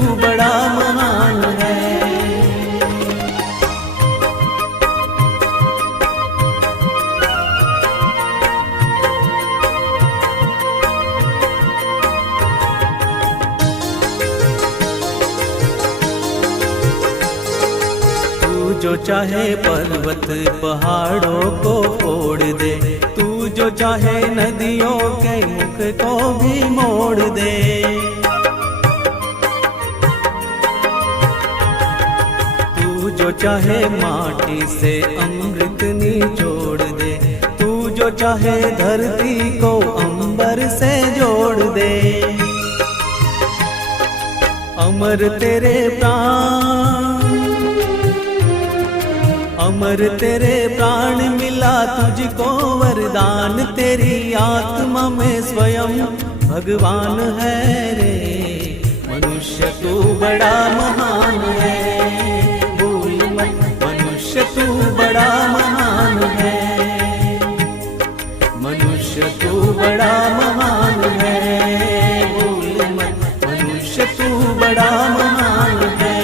बड़ा महान है। जो चाहे पर्वत पहाड़ों को फोड़ दे, तू जो चाहे नदियों के मुख को भी मोड़ दे। जो चाहे माटी से अमृत निचोड़ दे। तू जो चाहे धरती को अंबर से जोड़ दे। अमर तेरे प्राण, अमर तेरे प्राण मिला तुझको वरदान। तेरी आत्मा में स्वयं भगवान है रे। मनुष्य तू बड़ा महान है। बड़ा महान है।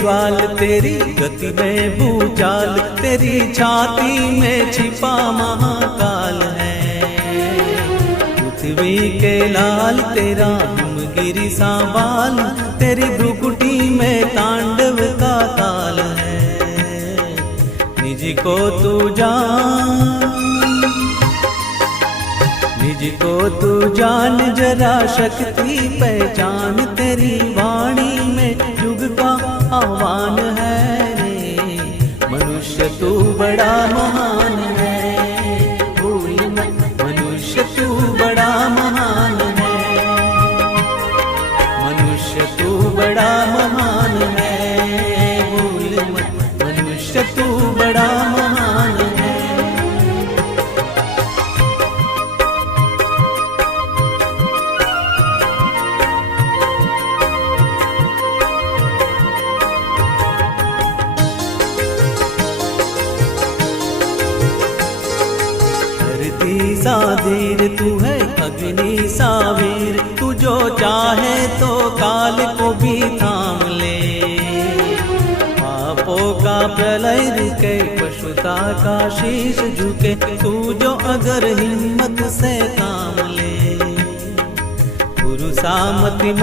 ज्वाल तेरी गति में भूचाल तेरी छाती में छिपा महाकाल। पृथ्वी के लाल तेरा हिमगिरी सा बाल, तेरी भ्रुकुटी में तांडव का ताल है। निज को तू जान, निज को तू जान, जरा शक्ति पहचान, तेरी वाणी में युग का आह्वान है रे। मनुष्य तू बड़ा महान बड़ा महान है भूल मत, मनुष्य तू बड़ा महान है। धरती सा धीर तू है, अग्नि सा वीर जो चाहे तो काल को भी थाम ले। पापों का प्रलय रुके, पशुता का शीश झुके, तू जो अगर हिम्मत से काम ले। गुरु सामतिमान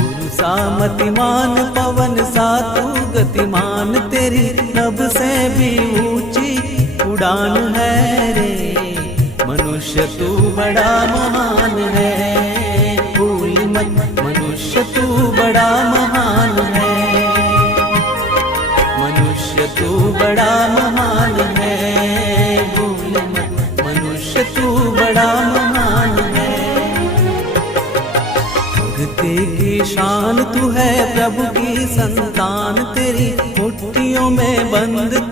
गुरु सामतिमान पवन सा तू गतिमान तेरी नभ से भी ऊँची उड़ान है रे। मनुष्य तू बड़ा महान है। भूल मत, मनुष्य तू बड़ा महान है। मनुष्य तू बड़ा महान है। भूल मत, मनुष्य तू बड़ा महान है। भक्ति की शान तू है प्रभु की संतान। तेरी मुट्ठियों में बंद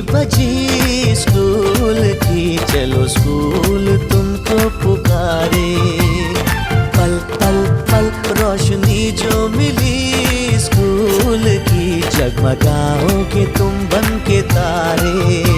बजी स्कूल की। चलो स्कूल तुमको पुकारे। पल पल पल रोशनी जो मिली स्कूल की। जगमगाओ जगमगाओगे तुम बन के तारे।